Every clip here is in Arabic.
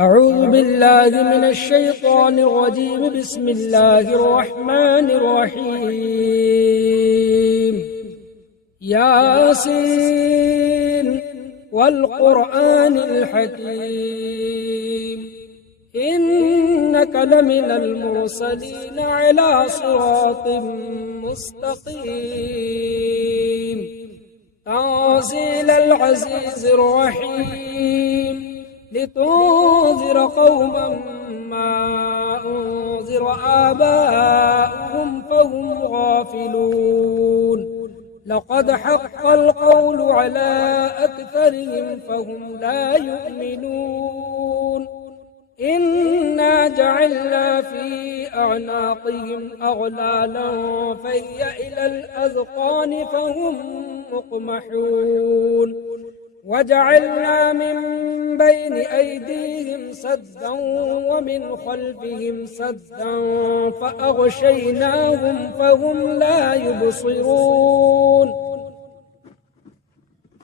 أعوذ بالله من الشيطان الرجيم. بسم الله الرحمن الرحيم. ياسين والقرآن الحكيم إنك لمن المرسلين على صراط مستقيم تنزيل العزيز الرحيم لتنذر قوما ما أنذر آباؤهم فهم غافلون لقد حق القول على أكثرهم فهم لا يؤمنون إنا جعلنا في أعناقهم أغلالا فهي إلى الأذقان فهم مقمحون وجعلنا من بين أيديهم سدا ومن خلفهم سدا فأغشيناهم فهم لا يبصرون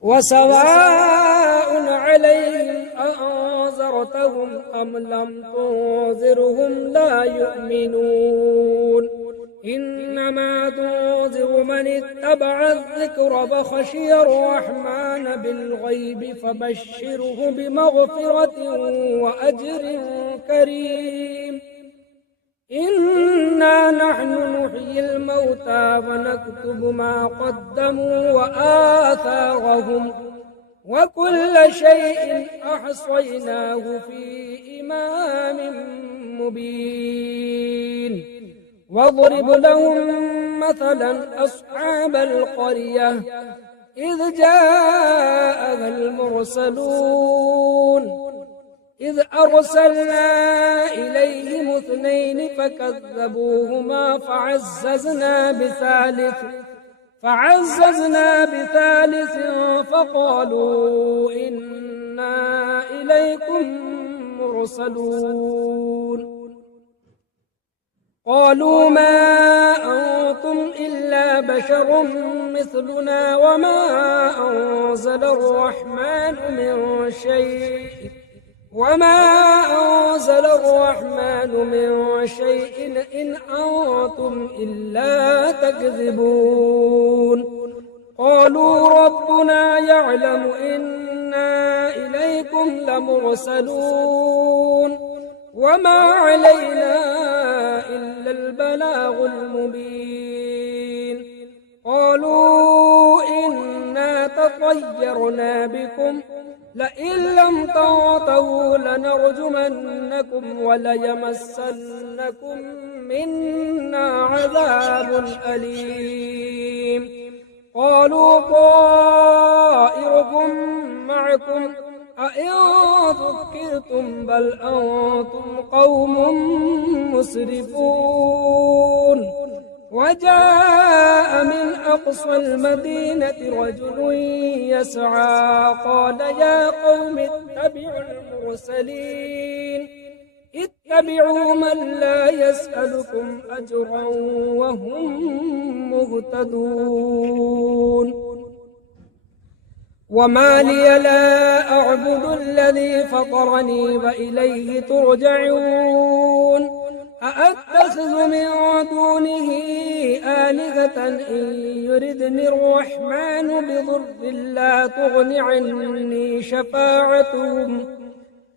وسواء عليهم أأنذرتهم أم لم تنذرهم لا يؤمنون إنما تنذر من اتبع الذكر فخشي الرحمن بالغيب فبشره بمغفرة وأجر كريم إنا نحن نحيي الموتى ونكتب ما قدموا وآثارهم وكل شيء أحصيناه في إمام مبين واضرب لهم مثلا أصحاب القرية إذ جاءها المرسلون إذ أرسلنا إليهم اثنين فكذبوهما فعززنا بثالث فقالوا إنا إليكم مرسلون قالوا ما أنتم إلا بشر مثلنا وما أنزل الرحمن من شيء إن أنتم إلا تكذبون قالوا ربنا يعلم إنا إليكم لمرسلون وما علينا إلا البلاغ المبين قالوا إنا تطيرنا بكم لئن لم تنتهوا لنرجمنكم وليمسنكم منا عذاب أليم قالوا طائركم معكم أئن ذكرتم بل أنتم قوم مسرفون وجاء من أقصى المدينة رجل يسعى قال يا قوم اتبعوا المرسلين اتبعوا من لا يسألكم أجرا وهم مهتدون وما لي لا أعبد الذي فطرني وإليه ترجعون أأتخذ من دونه آلهة إن يردني الرحمن بضر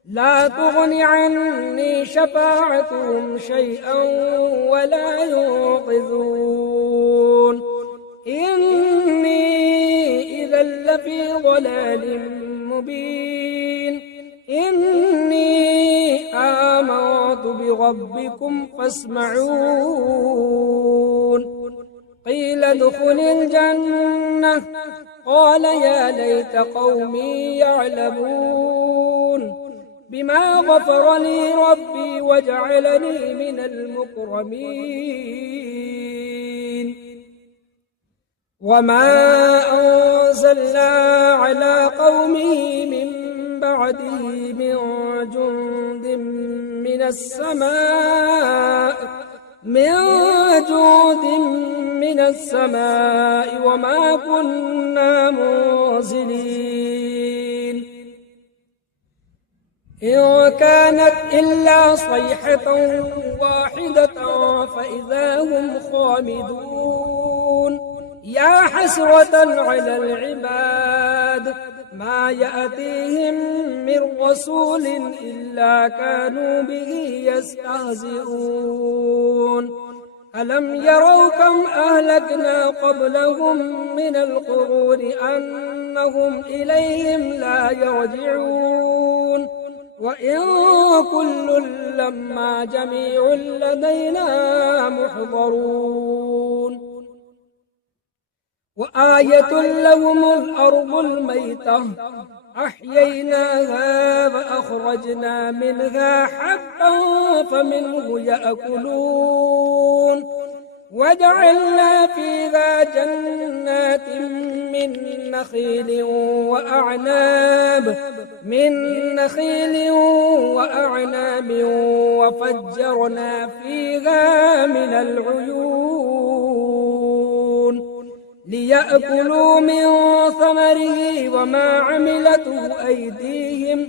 لا تغن عني شفاعتهم شيئا ولا ينقذون إني إذا لفي ضلال مبين إني آمنت بربكم فاسمعون قيل ادخل الجنة قال يا ليت قومي يعلمون بما غفر لي ربي وجعلني من المكرمين وما أنزلنا على قومه من بعده من جند من السماء وما كنا منزلين إن كانت إلا صيحة واحدة فإذا هم خامدون يا حسرة على العباد ما يأتيهم من رسول إلا كانوا به يستهزئون ألم يروا كم أهلكنا قبلهم من القرون أنهم إليهم لا يرجعون وإن كل لما جميع لدينا محضرون وآية لهم الأرض الميتة أحييناها فأخرجنا منها حبا فمنه يأكلون وجعلنا فيها جنات من نخيل وأعناب وفجرنا فيها من العيون ليأكلوا من ثمره وما عملته أيديهم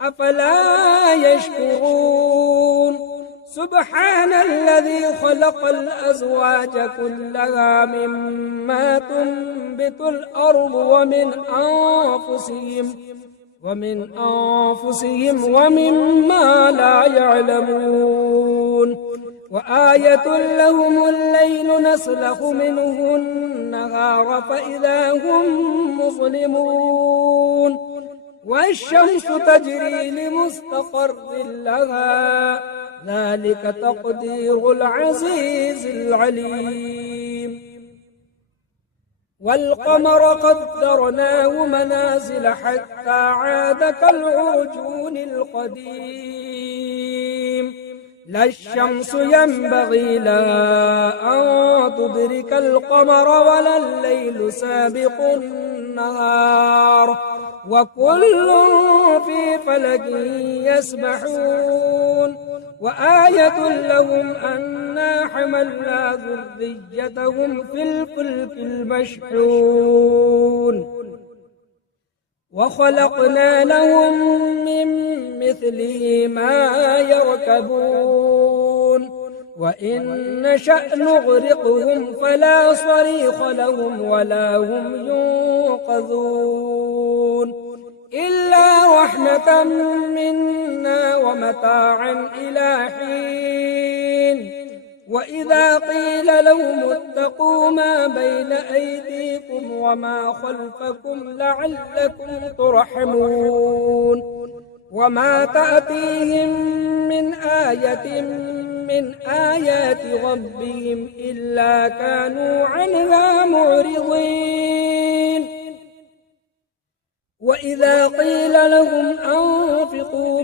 أفلا يشكرون سبحان الذي خلق الأزواج كلها مما تنبت الأرض ومن أنفسهم ومما لا يعلمون وآية لهم الليل نسلخ منه النهار فإذا هم مظلمون والشمس تجري لمستقر لها ذلك تقدير العزيز العليم والقمر قدرناه منازل حتى عاد كالعرجون القديم لا الشمس ينبغي لها أن تدرك القمر ولا الليل سابق النهار وكل في فلك يسبحون وآية لهم أنا حملنا ذريتهم في الفلك المشحون وخلقنا لهم من مثله ما يركبون وإن نشأ نغرقهم فلا صريخ لهم ولا هم ينقذون إلا رحمة منا ومتاعا إلى حين وإذا قيل لهم اتقوا ما بين أيديكم وما خلفكم لعلكم ترحمون وما تأتيهم من آية من آيات ربهم إلا كانوا عنها معرضين وإذا قيل لهم أنفقوا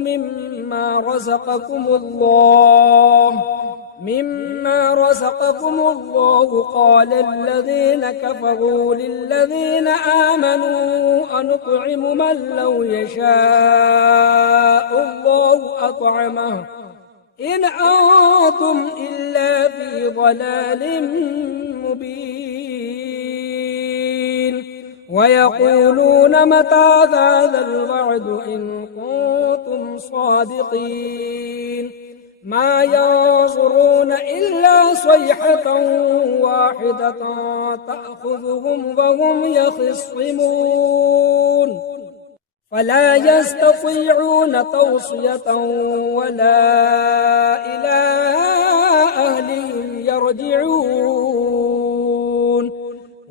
مما رزقكم الله قال الذين كفروا للذين آمنوا أنطعم من لو يشاء الله أطعمه إن أنتم إلا في ضلال مبين ويقولون متى هذا الوعد إن كنتم صادقين ما ينظرون إلا صيحة واحدة تأخذهم وهم يخصمون فلا يستطيعون توصية ولا إلى أهلهم يرجعون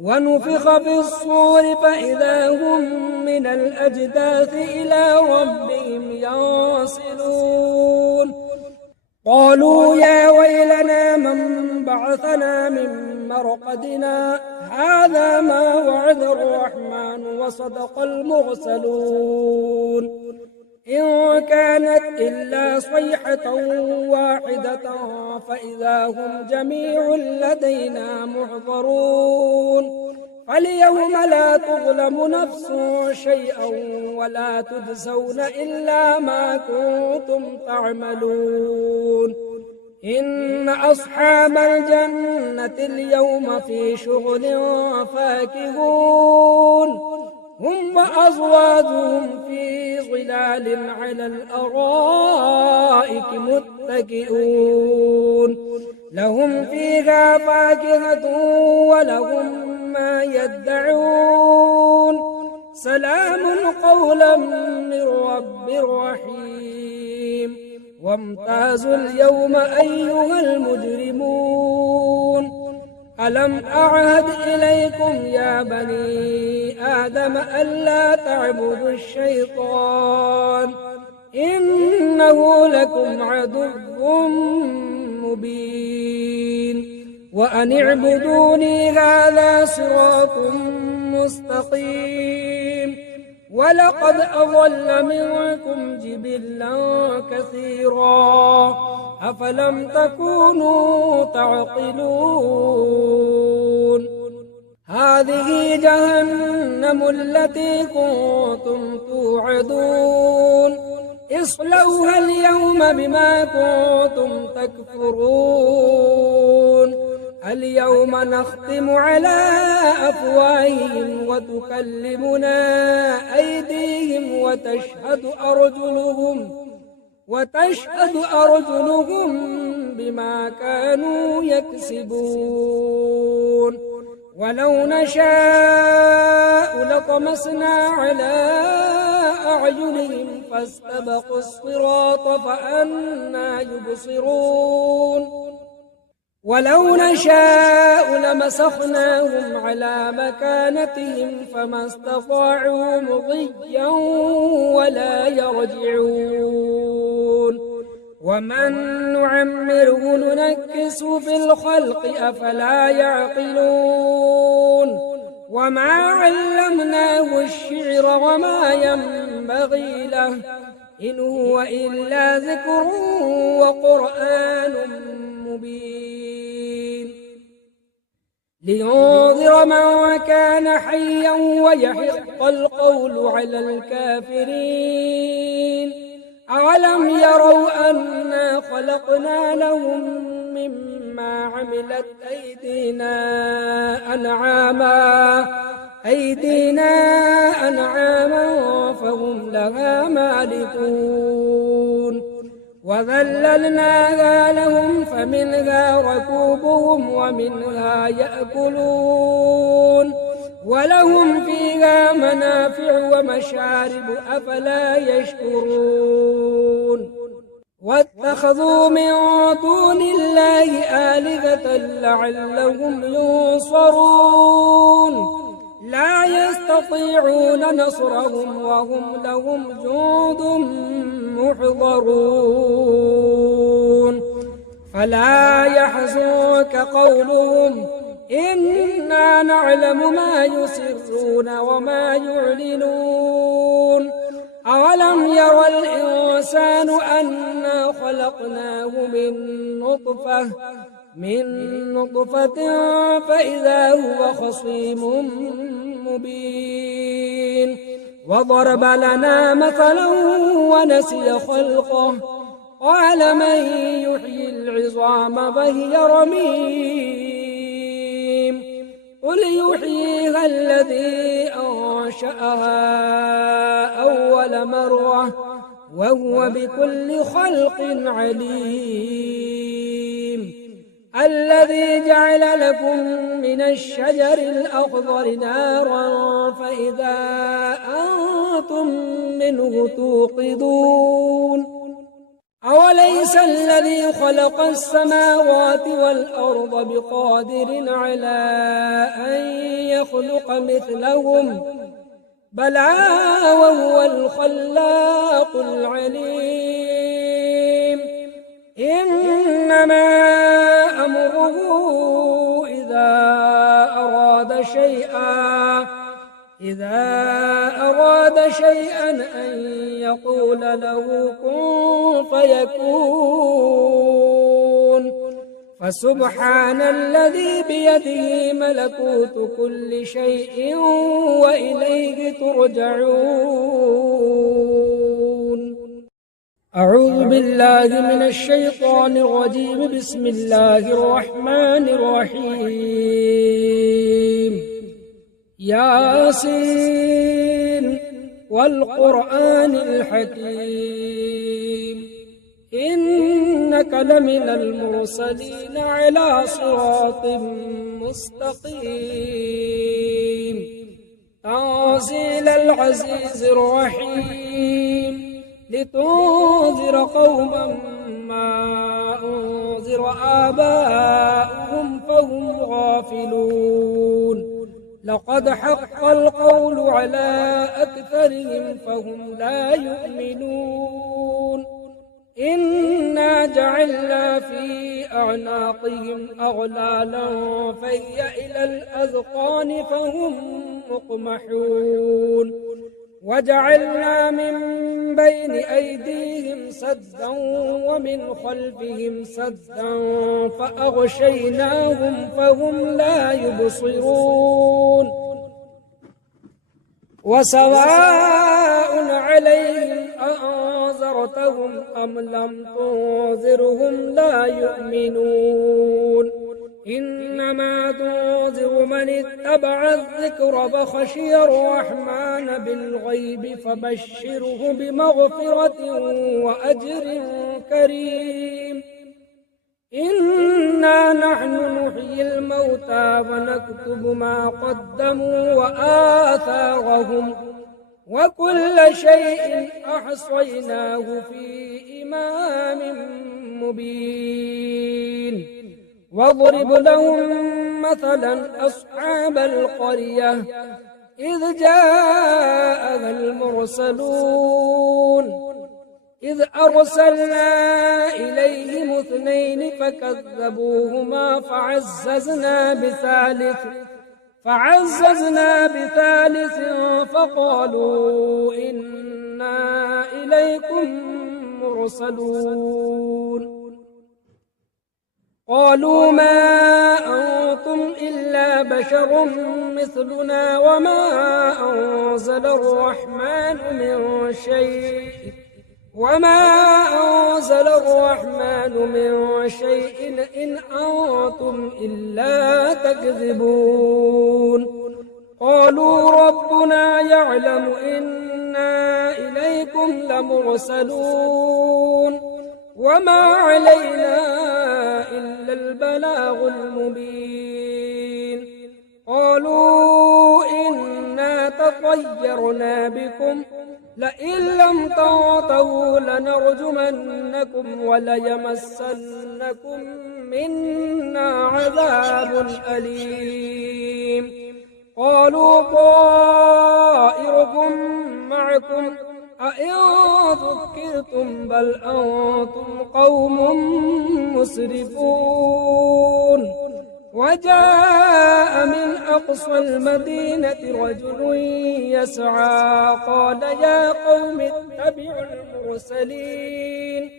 ونفخ في الصور فإذا هم من الأجداث إلى ربهم ينسلون قالوا يا ويلنا من بعثنا من مرقدنا هذا ما وعد الرحمن وصدق المرسلون إن كانت إلا صيحة واحدة فإذا هم جميع لدينا محضرون فاليوم لا تظلم نفس شيئا ولا تجزون إلا ما كنتم تعملون إن أصحاب الجنة اليوم في شغل فاكهون هم وأزواجهم في ظلال على الأرائك متكئون لهم فيها فاكهة ولهم ما يدعون سلام قولا من رب رحيم وامتازوا اليوم أيها المجرمون ألم أعهد إليكم يا بني آدم ألا تعبدوا الشيطان إنه لكم عدو مبين وأن اعبدوني هذا صراط مستقيم ولقد أضل منكم جبلا كثيرا أفلم تكونوا تعقلون هذه جهنم التي كنتم توعدون اصلوها اليوم بما كنتم تكفرون اليوم نختم على أفواههم وتكلمنا أيديهم وتشهد أرجلهم بما كانوا يكسبون ولو نشاء لطمسنا على أعينهم فاستبقوا الصراط فأنى يبصرون ولو نشاء لمسخناهم على مكانتهم فما استطاعوا مضيا ولا يرجعون ومن نعمره ننكسه في الخلق أفلا يعقلون وما علمناه الشعر وما ينبغي له إن هو إلا ذكر وقرآن مبين لينذر من كان حيا ويحق القول على الكافرين أولم يروا أنا خلقنا لهم مما عملت أنعاما فهم لها مالكون وذللناها لهم فمنها ركوبهم ومنها يأكلون ولهم فيها منافع ومشارب أفلا يشكرون واتخذوا من دون الله آلهة لعلهم ينصرون لا يستطيعون نصرهم وهم لهم جند محضرون فلا يحزنك قولهم إنا نعلم ما يسرون وما يعلنون أولم يرى الإنسان أنا خلقناه من نطفة فإذا هو خصيم مبين وضرب لنا مثلا ونسي خلقه قال من يحيي العظام وهي رميم قل يحييها الذي أنشأها أول مرة وهو بكل خلق عليم الذي جعل لكم من الشجر الأخضر نارا فإذا أنتم منه توقدون أوليس الذي خلق السماوات والأرض بقادر على أن يخلق مثلهم بلى وهو الخلاق العليم إنما أمره إذا أراد شيئا أن يقول له كن فيكون فسبحان الذي بيده ملكوت كل شيء وإليه ترجعون أعوذ بالله من الشيطان الرجيم بسم الله الرحمن الرحيم ياسين والقرآن الحكيم إنك لمن المرسلين على صراط مستقيم تنزيل العزيز الرحيم لتنذر قوما ما أنذر آباؤهم فهم غافلون لقد حق القول على أكثرهم فهم لا يؤمنون إنا جعلنا في أعناقهم أغلالا فهي إلى الأذقان فهم مقمحون وجعلنا من بين أيديهم سدا ومن خلفهم سدا فأغشيناهم فهم لا يبصرون وسواء عليهم أأنذرتهم أم لم تنذرهم لا يؤمنون إنما تنذر من اتبع الذكر فخشي الرحمن بالغيب فبشره بمغفرة وأجر كريم إنا نحن نحيي الموتى ونكتب ما قدموا وآثارهم وكل شيء أحصيناه في إمام مبين واضرب لهم مثلا أصحاب القرية إذ جاءها المرسلون إذ أرسلنا إليهم 2 فكذبوهما فعززنا بثالث فقالوا إنا إليكم مرسلون قالوا ما أنتم إلا بشر مثلنا وما أنزل الرحمن من شيء إن أنتم إلا تكذبون قالوا ربنا يعلم إنا إليكم لمرسلون وما علينا إلا البلاغ المبين قالوا إنا تطيرنا بكم لئن لم تنتهوا لنرجمنكم وليمسنكم منا عذاب أليم قالوا طائركم معكم أئن ذكرتم بل أنتم قوم مسرفون وجاء من أقصى المدينة رجل يسعى قال يا قوم اتبعوا المرسلين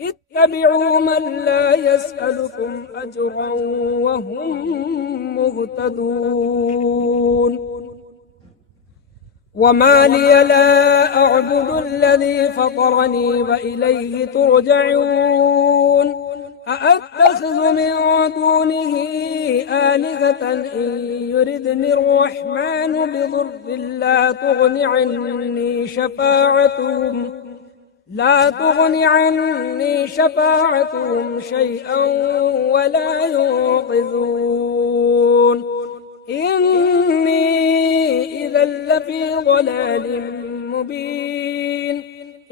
اتبعوا من لا يسألكم أجرا وهم مهتدون وما لي لا أعبد الذي فطرني وإليه ترجعون أأتخذ من دونه آلهة إن يردني الرحمن بضر لا تغن عني شفاعتهم شيئا ولا ينقذون إني إذا لفي ضلال مبين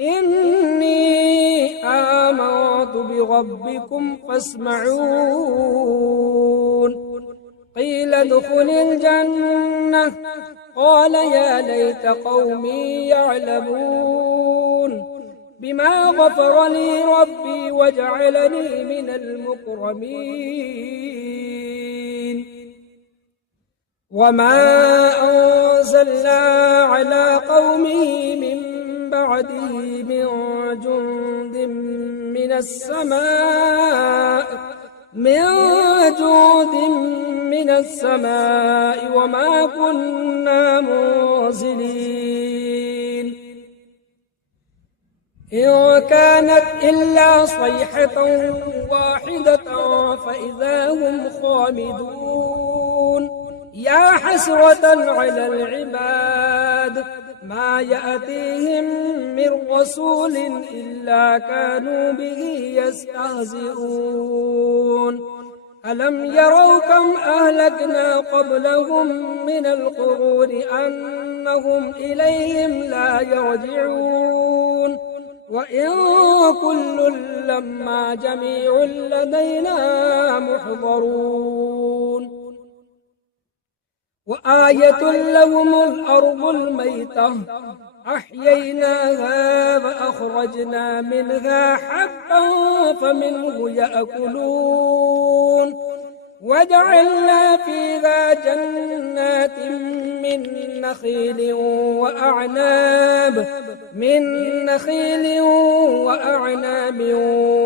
إني آمنت بربكم فاسمعون قيل ادخل الجنة قال يا ليت قومي يعلمون بما غفر لي ربي وجعلني من المكرمين وما أنزلنا على قومه من بعده من جند من السماء وما كنا منزلين إن كانت إلا صيحة واحدة فإذا هم خامدون يا حسرة على العباد ما يأتيهم من رسول إلا كانوا به يستهزئون ألم يروا كم أهلكنا قبلهم من القرون أنهم إليهم لا يرجعون وإن كل لما جميع لدينا محضرون وآية لهم الأرض الميتة أحييناها فأخرجنا منها حبا فمنه يأكلون وجعلنا فيها جنات من نخيل وأعناب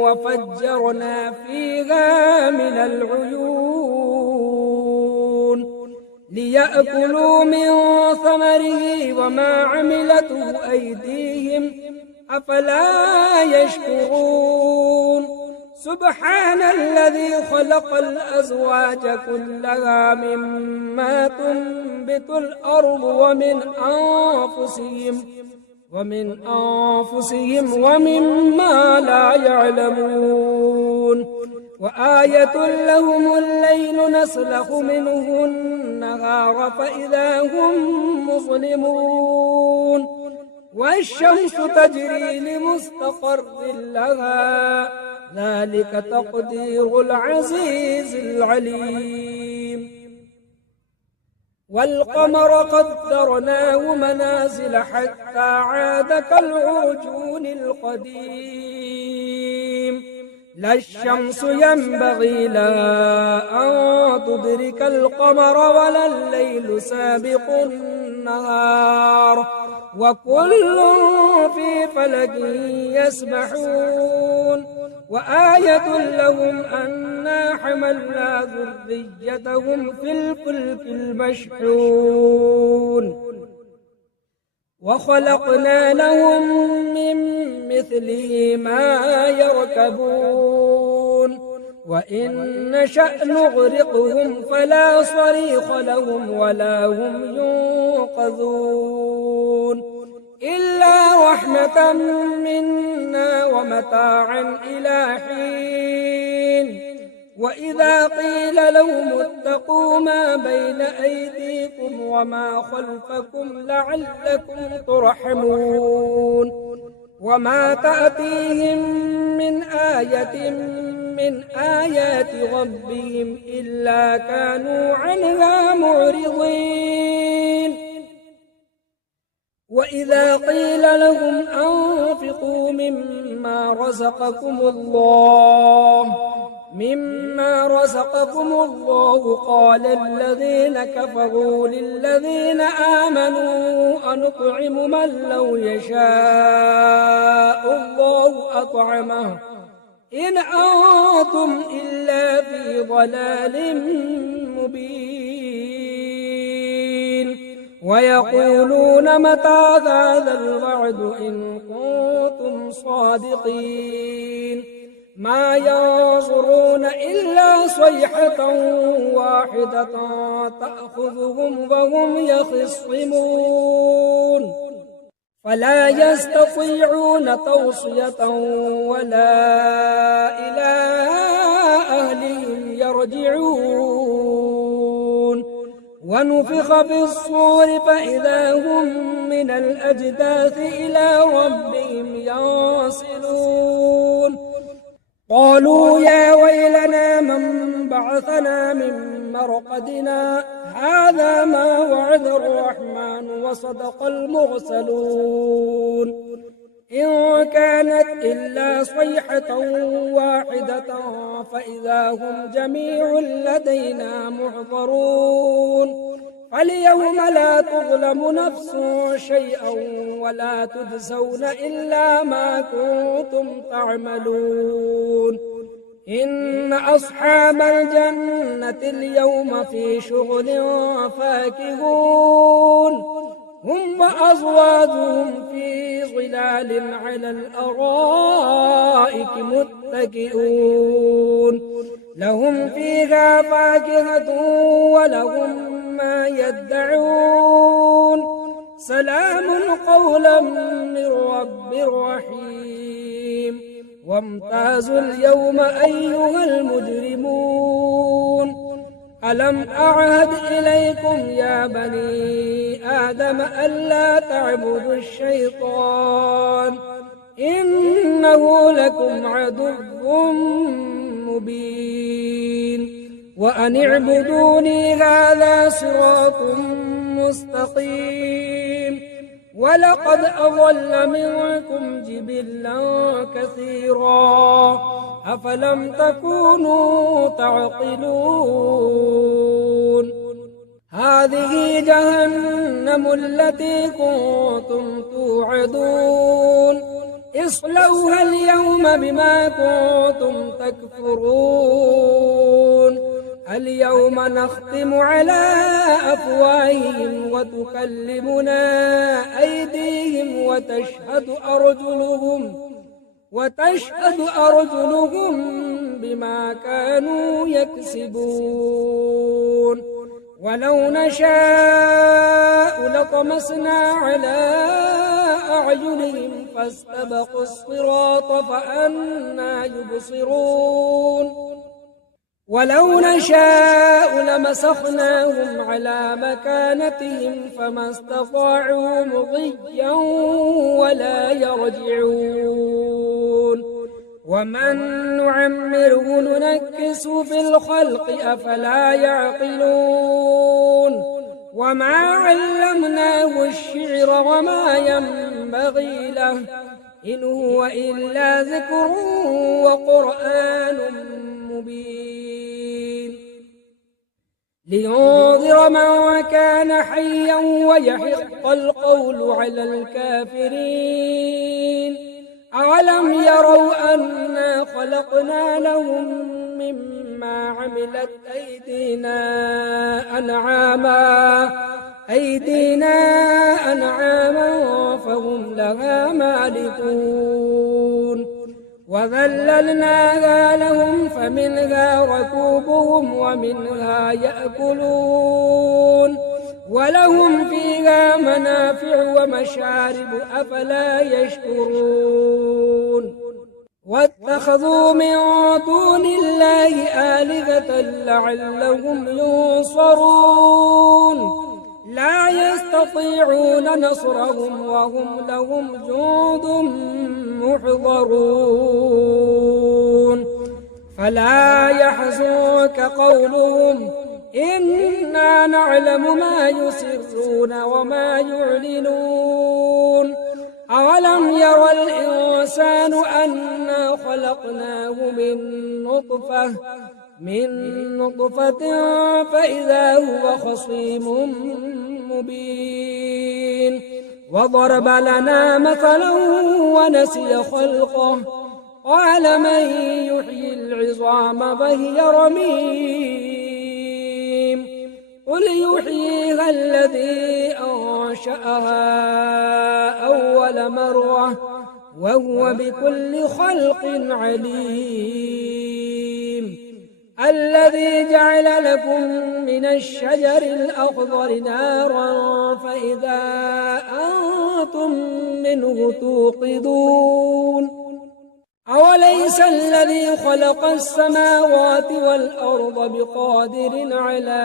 وفجرنا فيها من العيون ليأكلوا من ثمره وما عملته أيديهم أفلا يشكرون سبحان الذي خلق الأزواج كلها مما تنبت الأرض ومن أنفسهم ومما لا يعلمون وآية لهم الليل نسلخ منه النهار فإذا هم مظلمون والشمس تجري لمستقر لها ذلك تقدير العزيز العليم والقمر قدرناه منازل حتى عاد كالعرجون القديم لا الشمس ينبغي لها أن تدرك القمر ولا الليل سابق النهار وكل في فلك يسبحون وآية لهم أنا حملنا ذريتهم في الفلك المشحون وخلقنا لهم من مثله ما يركبون وإن نشأ نغرقهم فلا صريخ لهم ولا هم ينقذون إلا رحمة منا ومتاعا إلى حين وإذا قيل لهم اتقوا ما بين أيديكم وما خلفكم لعلكم ترحمون وما تأتيهم من آية من آيات ربهم إلا كانوا عنها معرضين وإذا قيل لهم أنفقوا مما رزقكم الله قال الذين كفروا للذين آمنوا أنطعم من لو يشاء الله أطعمه إن أنتم إلا في ضلال مبين ويقولون متى هذا الوعد إن كنتم صادقين ما ينظرون إلا صيحة واحدة تأخذهم وهم يخصمون فلا يستطيعون توصية ولا إلى أهلهم يرجعون ونفخ في الصور فإذا هم من الأجداث إلى ربهم ينسلون قالوا يا ويلنا من بعثنا من مرقدنا هذا ما وعد الرحمن وصدق المرسلون إن كانت إلا صيحة واحدة فإذا هم جميع لدينا محضرون فاليوم لا تظلم نفس شيئا ولا تجزون إلا ما كنتم تعملون إن أصحاب الجنة اليوم في شغل فاكهون هم وأزواجهم في ظلال على الأرائك متكئون لهم فيها فاكهة ولهم ما يدعون سلام قولا من رب رحيم وامتازوا اليوم أيها المجرمون ألم أعهد إليكم يا بني آدم ألا تعبدوا الشيطان إنه لكم عدو مبين وأن اعبدوني هذا صراط مستقيم ولقد أضل منكم جبلا كثيرا أفلم تكونوا تعقلون هذه جهنم التي كنتم توعدون اصلوها اليوم بما كنتم تكفرون اليوم نختم على أفواههم وتكلمنا أيديهم وتشهد أرجلهم بما كانوا يكسبون ولو نشاء لطمسنا على أعينهم فاستبقوا الصراط فأنى يبصرون ولو نشاء لمسخناهم على مكانتهم فما استطاعوا مضيا ولا يرجعون ومن نعمره ننكسه في الخلق أفلا يعقلون وما علمناه الشعر وما ينبغي له إن هو إلا ذكر وقرآن مبين لينذر من كان حيا ويحق القول على الكافرين أولم يروا أنا خلقنا لهم مما عملت أيدينا أنعاما فهم لها مالكون وذللناها لهم فمنها ركوبهم ومنها يأكلون ولهم فيها منافع ومشارب أفلا يشكرون واتخذوا من دون الله آلهة لعلهم ينصرون لا يستطيعون نصرهم وهم لهم جند محضرون فلا يحزنك قولهم إنا نعلم ما يسرون وما يعلنون أولم ير الإنسان أنا خلقناه من نطفة فإذا هو خصيم مبين وضرب لنا مثلا ونسي خلقه قال من يحيي العظام فهي رميم قل يحييها الذي أنشأها أول مرة وهو بكل خلق عليم الذي جعل لكم من الشجر الأخضر نارا فإذا أنتم منه توقدون أوليس الذي خلق السماوات والأرض بقادر على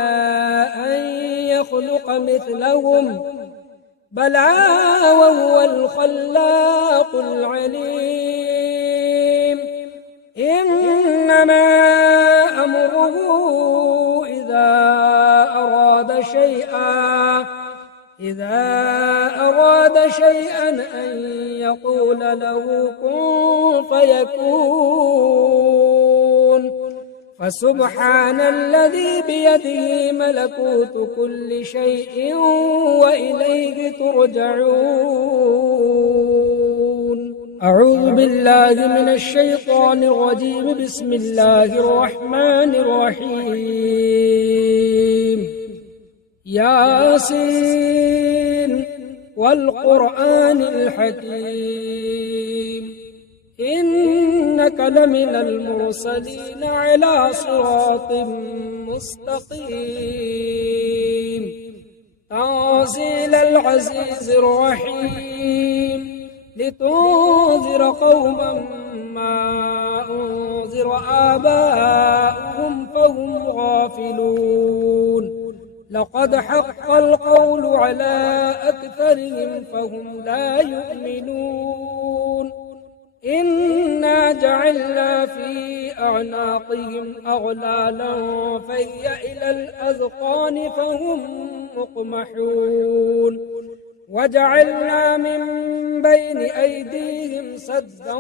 أن يخلق مثلهم بلى وهو الخلاق العليم إنما أمره إذا أراد شيئا أن يقول له كن فيكون فسبحان الذي بيده ملكوت كل شيء وإليه ترجعون أعوذ بالله من الشيطان الرجيم بسم الله الرحمن الرحيم ياسين والقرآن الحكيم إنك لمن المرسلين على صراط مستقيم تنزيل العزيز الرحيم لتنذر قوما ما أنذر آباؤهم فهم غافلون لقد حق القول على أكثرهم فهم لا يؤمنون إنا جعلنا في أعناقهم أغلالا فهي إلى الأذقان فهم مقمحون وجعلنا من بين أيديهم سدا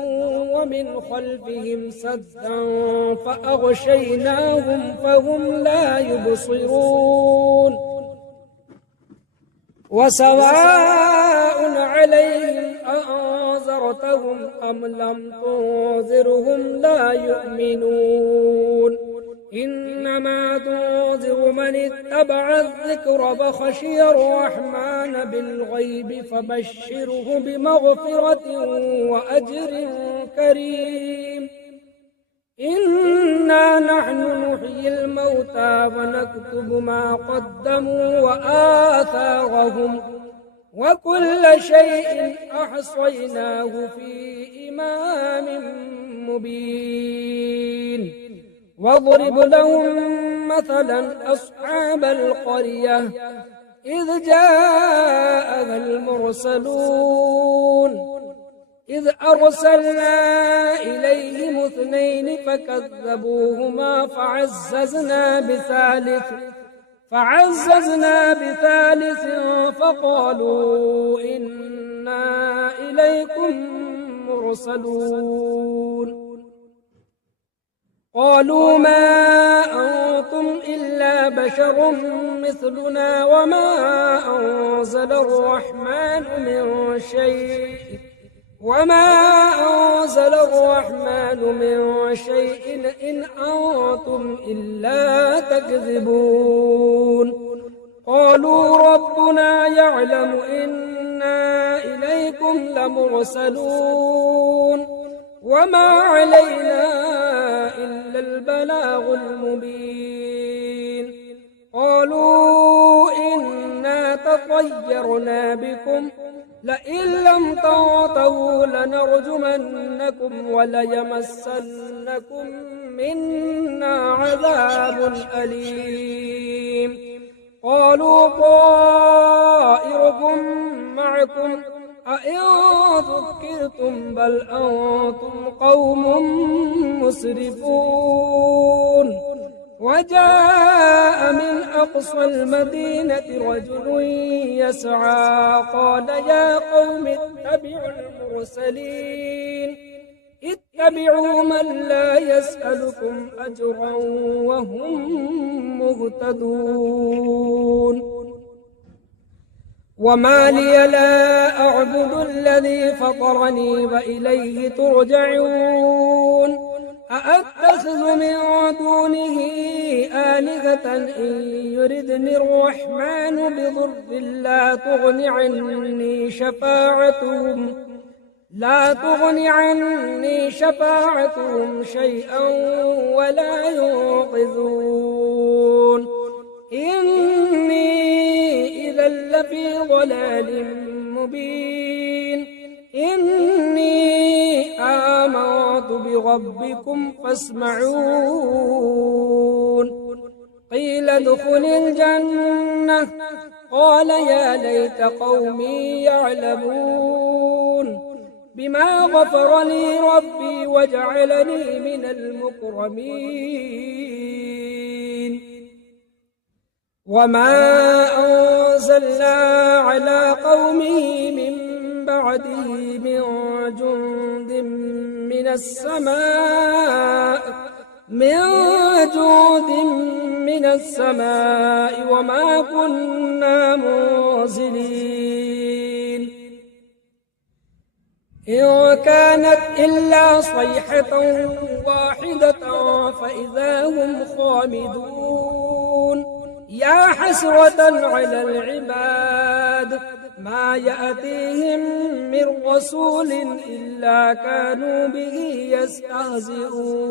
ومن خلفهم سدا فأغشيناهم فهم لا يبصرون وسواء عليهم أأنذرتهم أم لم تنذرهم لا يؤمنون إنما تنذر من اتبع الذكر فخشي الرحمن بالغيب فبشره بمغفرة وأجر كريم إنا نحن نحيي الموتى ونكتب ما قدموا وآثارهم وكل شيء أحصيناه في إمام مبين واضرب لهم مثلا أصحاب القرية إذ جاءها المرسلون إذ أرسلنا إليهم 2 فكذبوهما فعززنا بثالث فقالوا إنا إليكم مرسلون قالوا ما أنتم إلا بشر مثلنا وما أنزل الرحمن من شيء إن أنتم إلا تكذبون قالوا ربنا يعلم إنا إليكم لمرسلون وما علينا إلا البلاغ المبين قالوا إنا تطيرنا بكم لئن لم تنتهوا لنرجمنكم وليمسنكم منا عذاب أليم قالوا طائركم معكم أئن ذكرتم بل أنتم قوم مسرفون وجاء من أقصى المدينة رجل يسعى قال يا قوم اتبعوا المرسلين اتبعوا من لا يسألكم أجرا وهم مهتدون وما لي لا أعبد الذي فطرني وإليه ترجعون أأتخذ من دونه آلهة إن يردني الرحمن بضر لا تغن عني شفاعتهم شيئا ولا ينقذون إني إذا لفي ضلال مبين إني آمنت بربكم فاسمعون قيل ادخل الجنة قال يا ليت قومي يعلمون بما غفر لي ربي وجعلني من المكرمين وما أنزلنا على قومه من بعده من جند من السماء وما كنا منزلين إن كانت إلا صيحة واحدة فإذا هم خامدون يا حسرة على العباد ما يأتيهم من رسول إلا كانوا به يستهزئون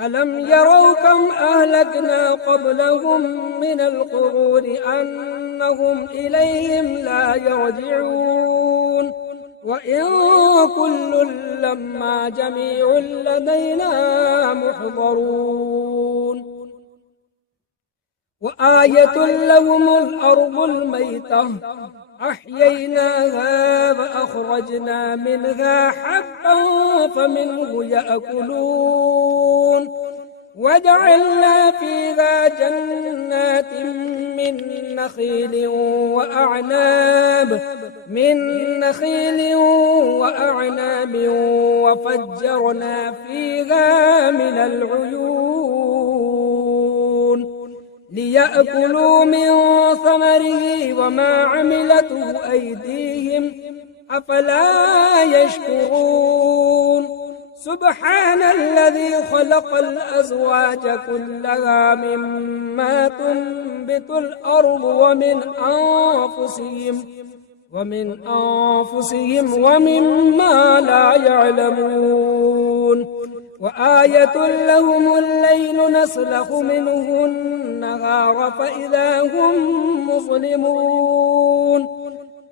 ألم يروا كم أهلكنا قبلهم من القرون أنهم إليهم لا يرجعون وإن كل لما جميع لدينا محضرون وآية لهم الأرض الميتة أحييناها فأخرجنا منها حبا فمنه يأكلون وجعلنا فيها جنات من نخيل وأعناب وفجرنا فيها من العيون ليأكلوا من ثمره وما عملته أيديهم أفلا يشكرون سبحان الذي خلق الأزواج كلها مما تنبت الأرض ومن أنفسهم ومما لا يعلمون وآية لهم الليل نسلخ منه النهار فإذا هم مظلمون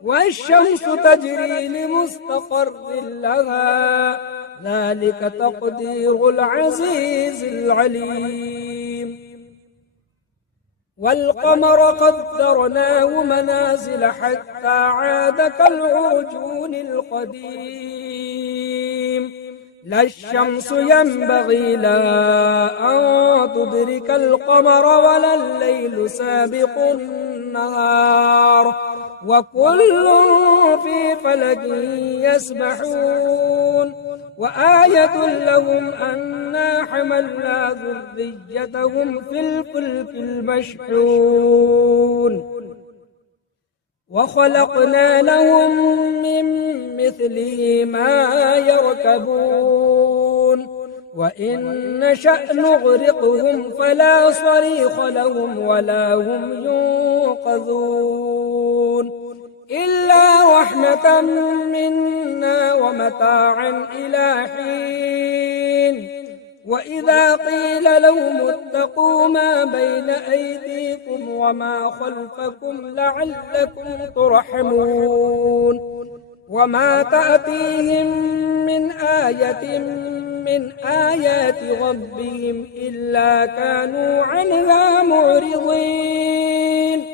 والشمس تجري لمستقر لها ذلك تقدير العزيز العليم والقمر قدرناه منازل حتى عاد كالعرجون القديم لا الشمس ينبغي لها أن تدرك القمر ولا الليل سابق النهار وكل في فلك يسبحون وآية لهم أنا حملنا ذريتهم في الفلك المشحون وخلقنا لهم من مثله ما يركبون وإن نشأ نغرقهم فلا صريخ لهم ولا هم ينقذون إلا رحمة منا ومتاعا إلى حين وإذا قيل لهم اتقوا ما بين أيديكم وما خلفكم لعلكم ترحمون وما تأتيهم من آية من آيات ربهم إلا كانوا عنها معرضين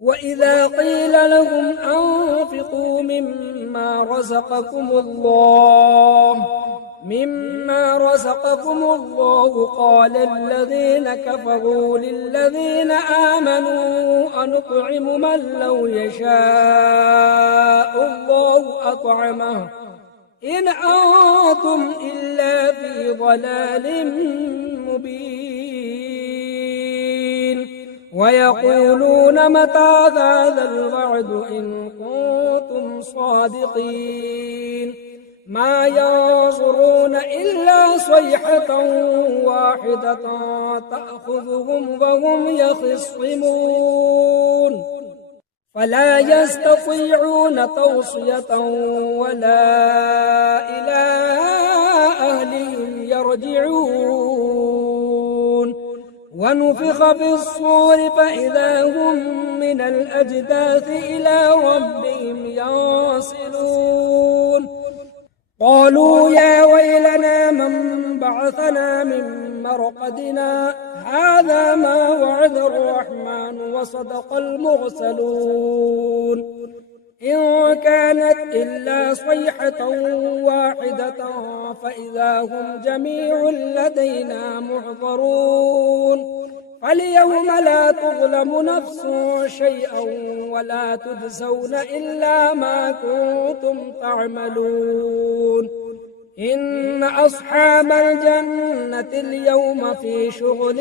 وإذا قيل لهم أنفقوا مما رزقكم الله قال الذين كفروا للذين آمنوا أنطعم من لو يشاء الله أطعمه إن أنتم إلا في ضلال مبين ويقولون متى هذا الوعد إن كنتم صادقين ما ينظرون إلا صيحة واحدة تأخذهم وهم يخصمون فلا يستطيعون توصية ولا إلى أهلهم يرجعون ونفخ في الصور فإذا هم من الأجداث إلى ربهم ينسلون قالوا يا ويلنا من بعثنا من مرقدنا هذا ما وعد الرحمن وصدق المرسلون إن كانت إلا صيحة واحدة فإذا هم جميع لدينا محضرون فاليوم لا تظلم نفس شيئا ولا تجزون إلا ما كنتم تعملون إن أصحاب الجنة اليوم في شغل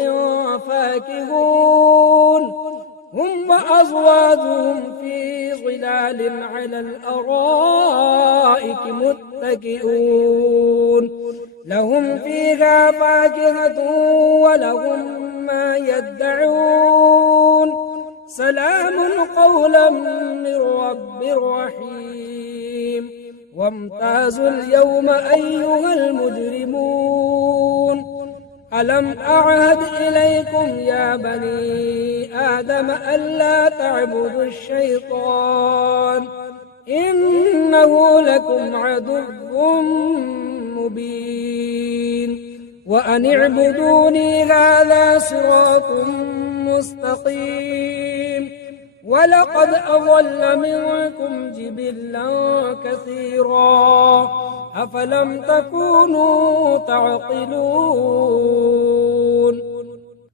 فاكهون هم وأزواجهم في ظلال على الأرائك متكئون لهم فيها فاكهة ولهم ما يدعون سلام قولا من رب رحيم وامتازوا اليوم أيها المجرمون ألم أعهد إليكم يا بني آدم ألا تعبدوا الشيطان إنه لكم عدو مبين وأن اعبدوني هذا صراط مستقيم ولقد أضل منكم جبلا كثيرا أفلم تكونوا تعقلون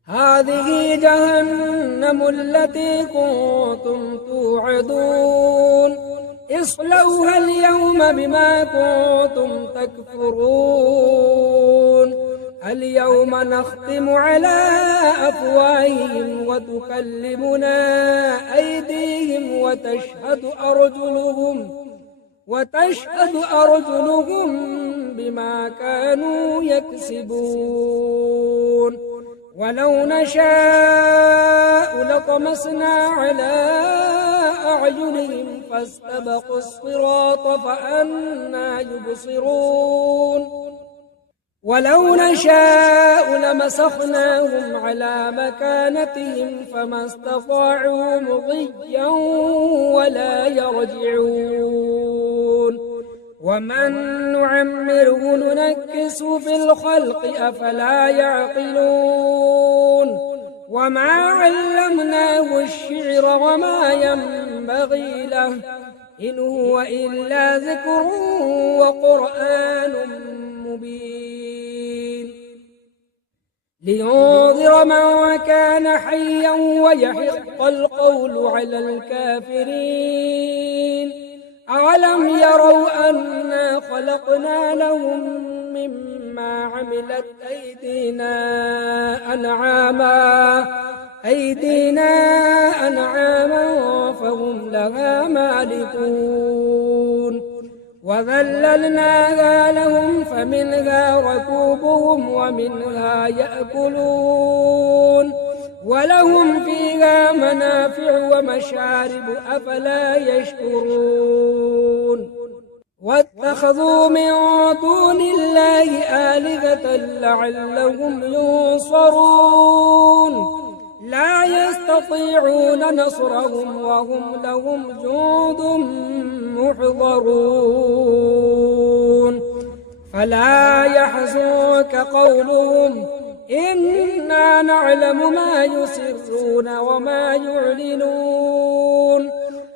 هذه جهنم التي كنتم توعدون اصلوها اليوم بما كنتم تكفرون اليوم نختم على أفواههم وتكلمنا أيديهم وتشهد أرجلهم بما كانوا يكسبون ولو نشاء لطمسنا على أعينهم فاستبقوا الصراط فأنى يبصرون ولو نشاء لمسخناهم على مكانتهم فما استطاعوا مضيا ولا يرجعون ومن نعمره ننكس في الخلق أفلا يعقلون وما علمناه الشعر وما ينبغي له إن هو إلا ذكر وقرآن مبين لينذر من كان حيا ويحق القول على الكافرين أولم يروا أنا خلقنا لهم مما عملت أيدينا أنعاما فهم لها مالكون وذللناها لهم فمنها ركوبهم ومنها يأكلون ولهم فيها منافع ومشارب أفلا يشكرون واتخذوا من دون الله آلهة لعلهم ينصرون لا يستطيعون نصرهم وهم لهم جند محضرون فلا يحزنك قولهم إنا نعلم ما يسرون وما يعلنون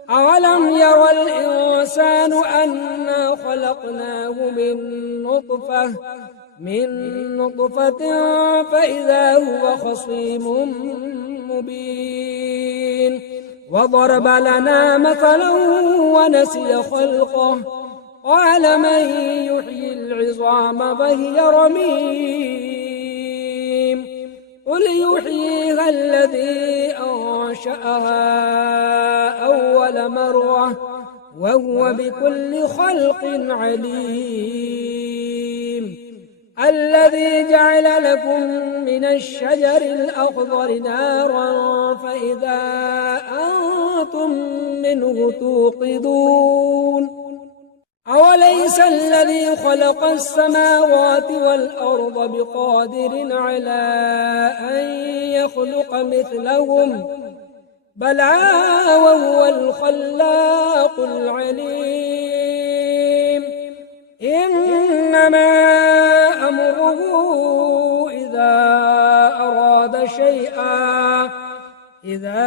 أولم ير الإنسان أنا خلقناه من نطفة فإذا هو خصيم مبين وضرب لنا مثلا ونسي خلقه قال من يحيي العظام فهي رميم قل يحييها الذي أنشأها أول مرة وهو بكل خلق عليم الذي جعل لكم من الشجر الأخضر نارا فإذا أنتم منه توقدون أوليس الذي خلق السماوات والأرض بقادر على أن يخلق مثلهم بلى وهو الخلاق العليم إنما أمره إذا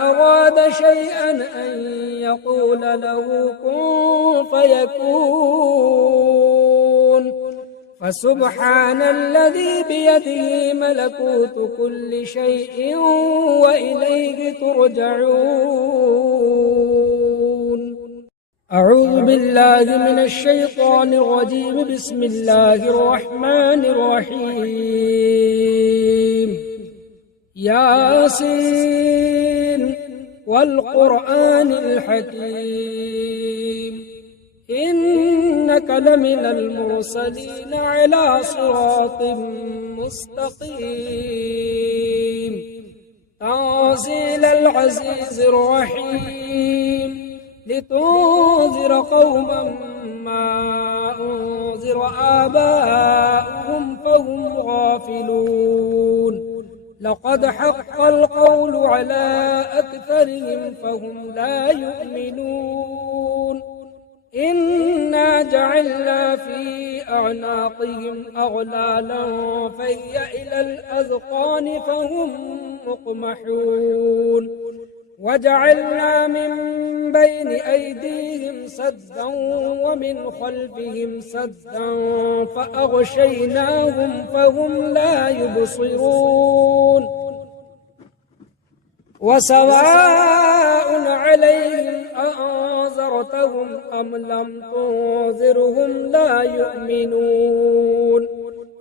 أراد شيئا أن يقول له كن فيكون فسبحان الذي بيده ملكوت كل شيء وإليه ترجعون. أعوذ بالله من الشيطان الرجيم. بسم الله الرحمن الرحيم. ياسين والقرآن الحكيم إنك لمن المرسلين على صراط مستقيم. تنزيل العزيز الرحيم لتنذر قوما ما أنذر آباؤهم فهم غافلون لقد حق القول على أكثرهم فهم لا يؤمنون إنا جعلنا في أعناقهم أغلالا فهي إلى الأذقان فهم مقمحون وجعلنا من بين أيديهم سدا ومن خلفهم سدا فأغشيناهم فهم لا يبصرون وسواء عليهم أأنذرتهم أم لم تنذرهم لا يؤمنون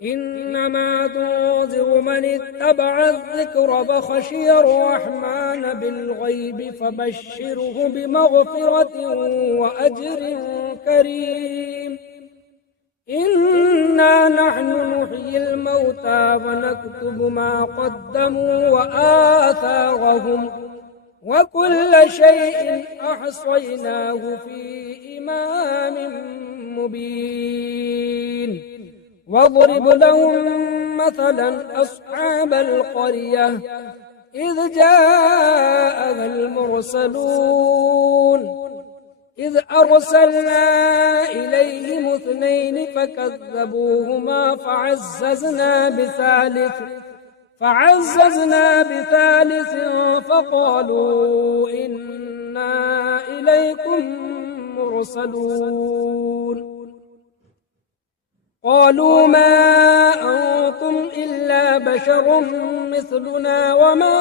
إنما تنذر من اتبع الذكر فخشي الرحمن بالغيب فبشره بمغفرة وأجر كريم إنا نحن نحيي الموتى ونكتب ما قدموا وآثارهم وكل شيء أحصيناه في إمام مبين واضرب لهم مثلا أصحاب القرية إذ جاءها المرسلون إذ أرسلنا إليهم 2 فكذبوهما فعززنا بثالث فقالوا إنا إليكم مرسلون قالوا ما أنتم إلا بشر مثلنا وما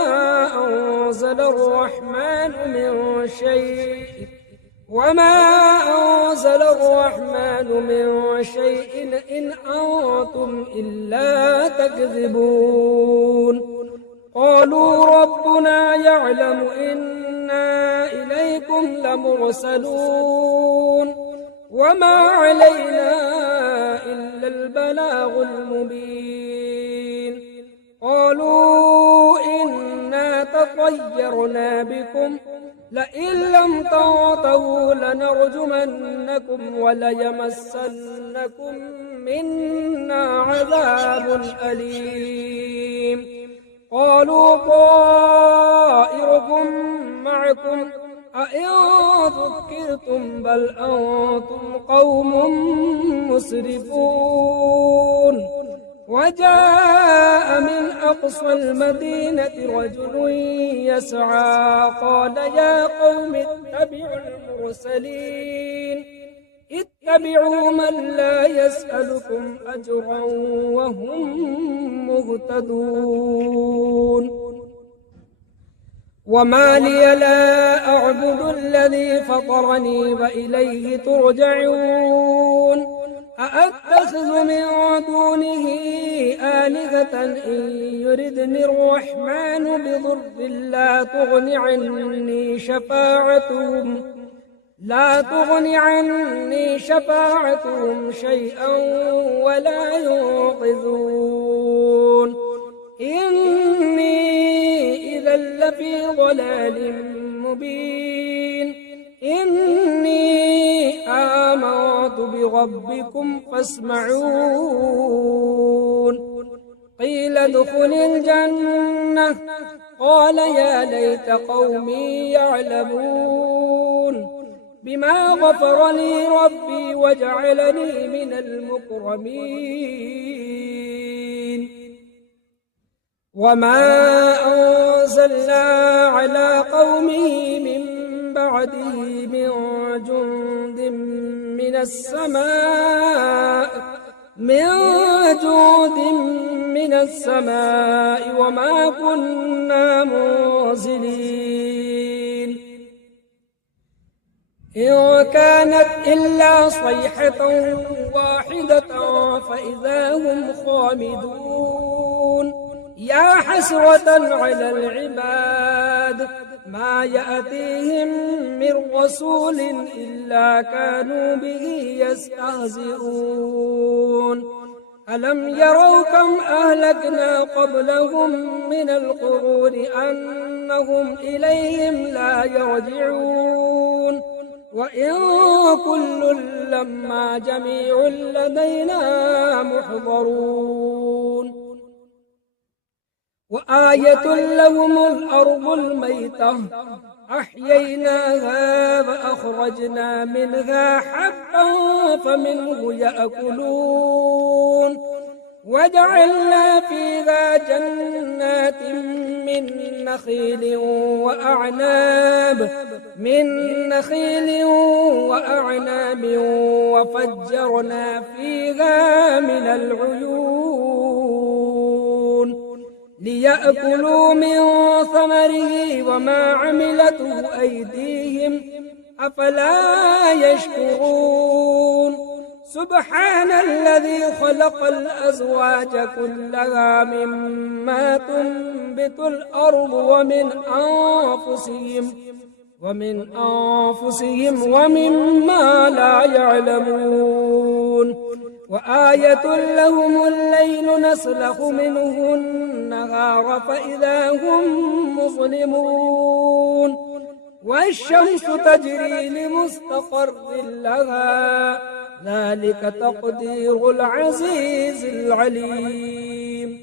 أنزل الرحمن من شيء إن أنتم إلا تكذبون قالوا ربنا يعلم إنا إليكم لمرسلون وما علينا إلا البلاغ المبين قالوا إنا تطيرنا بكم لئن لم تنتهوا لنرجمنكم وليمسنكم منا عذاب أليم قالوا طائركم معكم أئن ذكرتم بل أنتم قوم مسرفون وجاء من أقصى المدينة رجل يسعى قال يا قوم اتبعوا المرسلين اتبعوا من لا يسألكم أجرا وهم مهتدون وما لي لا أعبد الذي فطرني وإليه ترجعون أأتخذ من دونه آلهة إن يردني الرحمن بضر لا تغن عني شفاعتهم شيئا ولا ينقذون إني إذا لفي ضلال مبين إني آمنت بربكم فاسمعون قيل ادخل الجنة قال يا ليت قومي يعلمون بما غفر لي ربي وجعلني من المكرمين وما أنزلنا على قومه من بعده من جند من السماء وما كنا منزلين إن كانت إلا صيحة واحدة فإذا هم خامدون يا حسرة على العباد ما يأتيهم من رسول إلا كانوا به يستهزئون ألم يروا كم أهلكنا قبلهم من القرون أنهم إليهم لا يرجعون وإن كل لما جميع لدينا محضرون وآية لهم الأرض الميتة أحييناها فأخرجنا منها حبا فمنه يأكلون وجعلنا فيها جنات من نخيل وأعناب وفجرنا فيها من العيون ليأكلوا من ثمره وما عملته أيديهم أفلا يشكرون سبحان الذي خلق الأزواج كلها مما تنبت الأرض ومن أنفسهم ومما لا يعلمون وآية لهم الليل نسلخ منه النهار فإذا هم مظلمون والشمس تجري لمستقر لها ذلك تقدير العزيز العليم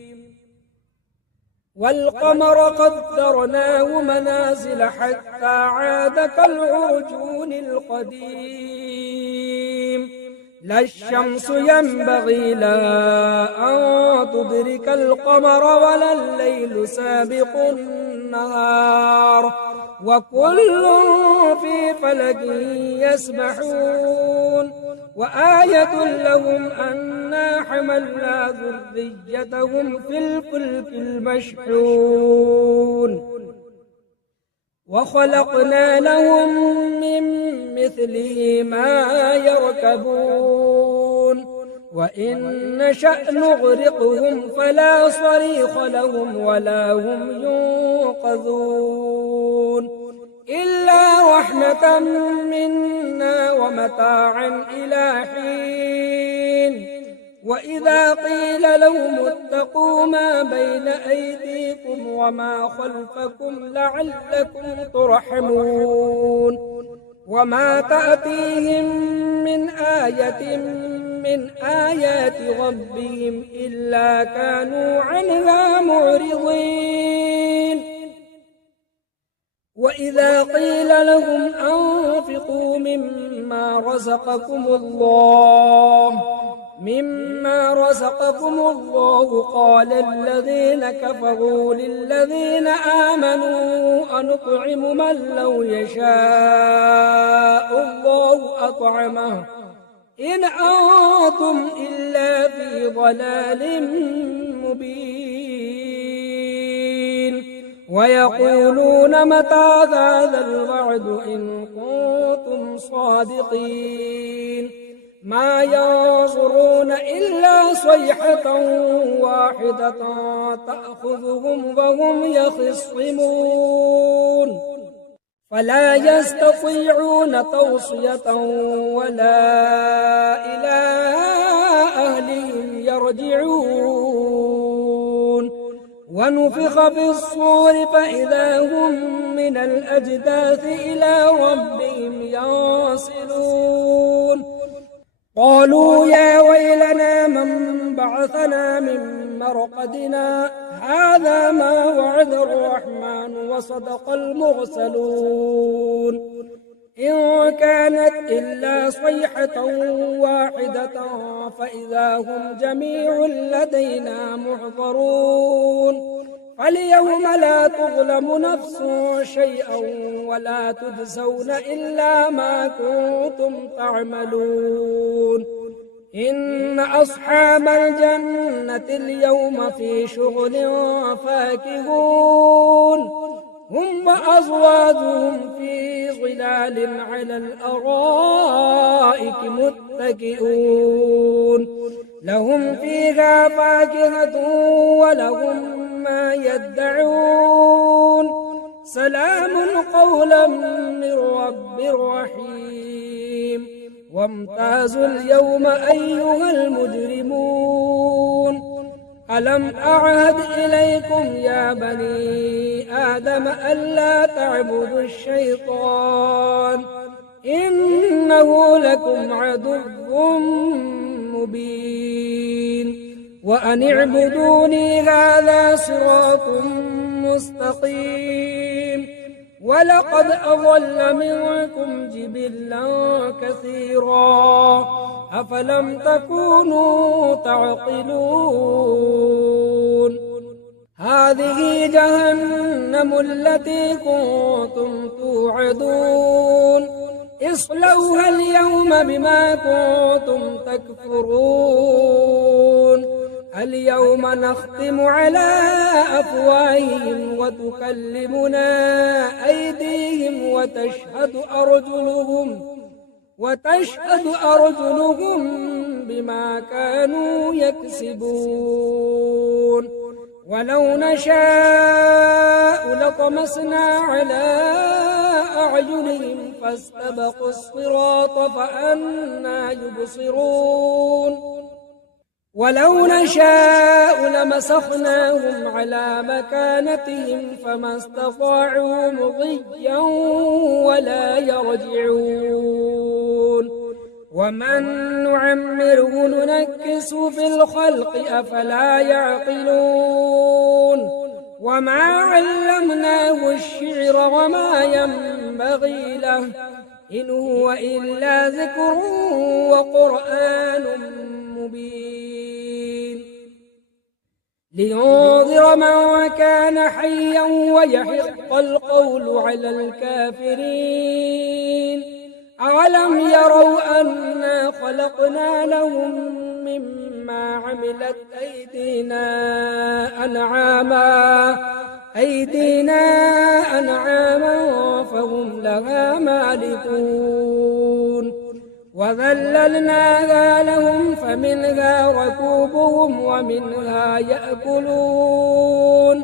والقمر قدرناه منازل حتى عاد كالعرجون القديم لا الشمس ينبغي لها أن تدرك القمر ولا الليل سابق النهار وكل في فلك يسبحون وآية لهم أنا حملنا ذريتهم في الفلك المشحون وخلقنا لهم من مثله ما يركبون وإن نشأ نغرقهم فلا صريخ لهم ولا هم ينقذون إلا رحمة منا ومتاعا إلى حين وإذا قيل لهم اتقوا ما بين أيديكم وما خلفكم لعلكم ترحمون وما تأتيهم من آية من آيات ربهم إلا كانوا عنها معرضين وإذا قيل لهم أنفقوا مما رزقكم الله قال الذين كفروا للذين آمنوا أنطعم من لو يشاء الله أطعمه إن أنتم إلا في ضلال مبين ويقولون متى هذا الوعد إن كنتم صادقين ما ينظرون إلا صيحة واحدة تأخذهم وهم يخصمون فلا يستطيعون توصية ولا إلى أهلهم يرجعون ونفخ في الصور فإذا هم من الأجداث إلى ربهم ينسلون قالوا يا ويلنا من بعثنا من مرقدنا هذا ما وعد الرحمن وصدق المرسلون إن كانت إلا صيحة واحدة فإذا هم جميع لدينا محضرون فاليوم لا تظلم نفس شيئا ولا تجزون إلا ما كنتم تعملون إن أصحاب الجنة اليوم في شغل فاكهون هم وأزواجهم في ظلال على الأرائك متكئون لهم فيها فاكهة ولهم ما يدعون سلام قولا من رب رحيم وامتازوا اليوم أيها المجرمون ألم أعهد إليكم يا بني آدم ألا تعبدوا الشيطان إنه لكم عدو مبين وأن اعبدوني هذا صراط مستقيم ولقد أضل منكم جبلا كثيرا أفلم تكونوا تعقلون هذه جهنم التي كنتم توعدون اصلوها اليوم بما كنتم تكفرون اليوم نختم على أفواههم وتكلمنا أيديهم وتشهد أرجلهم بما كانوا يكسبون ولو نشاء لطمسنا على أعينهم فاستبقوا الصراط فأنى يبصرون ولو نشاء لمسخناهم على مكانتهم فما استطاعوا مضيا ولا يرجعون ومن نعمره ننكسه في الخلق أفلا يعقلون وما علمناه الشعر وما ينبغي له إن هو إلا ذكر وقرآن مبين لينذر من كان حيا ويحق القول على الكافرين أولم يروا أنا خلقنا لهم مما عملت أيدينا أنعاما فهم لها مالكون وذللناها لهم فمنها ركوبهم ومنها يأكلون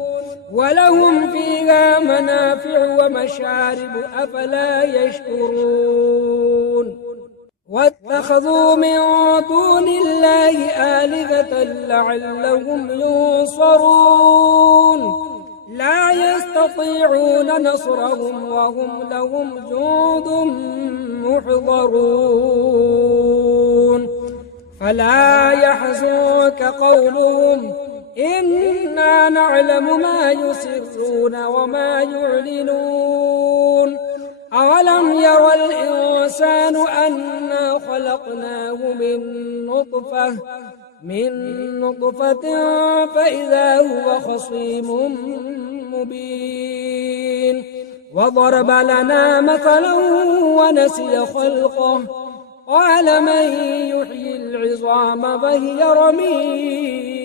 ولهم فيها منافع ومشارب أفلا يشكرون واتخذوا من دون الله آلهة لعلهم ينصرون لا يستطيعون نصرهم وهم لهم جند محضرون فلا يحزنك قولهم إنا نعلم ما يسرون وما يعلنون أولم ير الإنسان أنا خلقناه من نطفة فإذا هو خصيم مبين وضرب لنا مثلا ونسي خلقه قال من يحيي العظام فهي رميم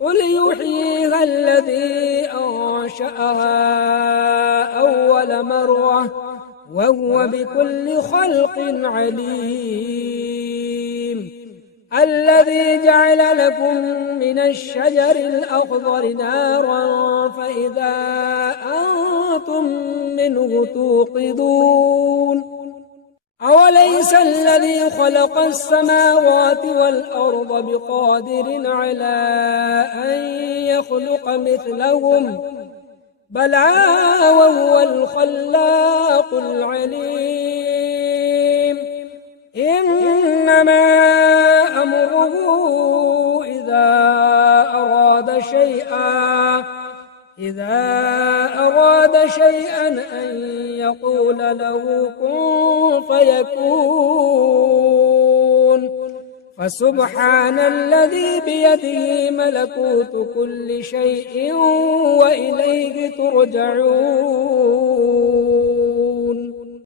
قل يحييها الذي أنشأها أول مرة وهو بكل خلق عليم الذي جعل لكم من الشجر الأخضر نارا فإذا أنتم منه توقدون أوليس الذي خلق السماوات والأرض بقادر على أن يخلق مثلهم بلى وهو الخلاق العليم إنما أمره إذا أراد شيئا أن يقول له كن فيكون فسبحان الذي بيده ملكوت كل شيء وإليه ترجعون